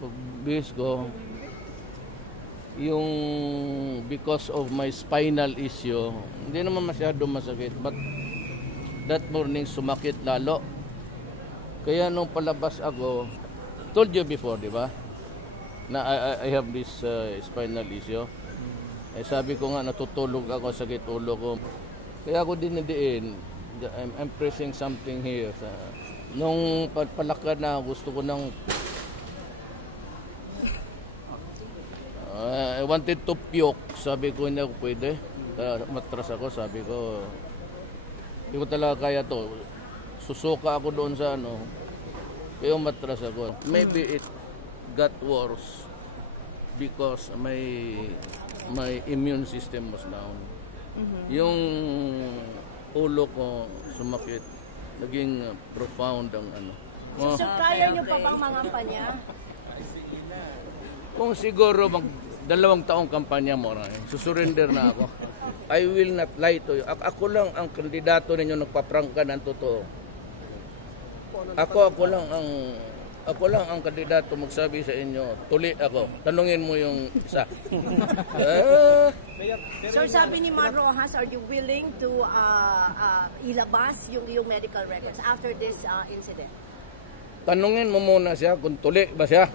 pagbihis ko, yung because of my spinal issue, hindi naman masyado masakit, but that morning sumakit lalo. Kaya nung palabas ako, told you before, di ba? Na I have this spinal issue. Eh, sabi ko nga, natutulog ako, sakit ulo ko. Kaya ako dinidiin, I'm pressing something here. Nung palakad na, gusto ko nang I wanted to puke. Sabi ko, hindi ako pwede. Matras ako, sabi ko, hindi ko talaga kaya to. Susuka ako doon sa ano. Kaya matras ako. Maybe it got worse because my immune system was down. Yung ulo ko sumakit. Naging profound ang ano. So, kaya nyo pa bang mangampanya? Kung siguro 2 taong kampanya mo, susurrender na ako. I will not lie to you. Ako lang ang kandidato ninyo nagpaprangka ng totoo. Ako lang ang kandidato magsabi sa inyo, tuli ako. Tanungin mo yung isa. So, sabi ni Mar Rojas, are you willing to ilabas yung medical records after this incident? Tanungin mo muna siya kung tuli ba siya.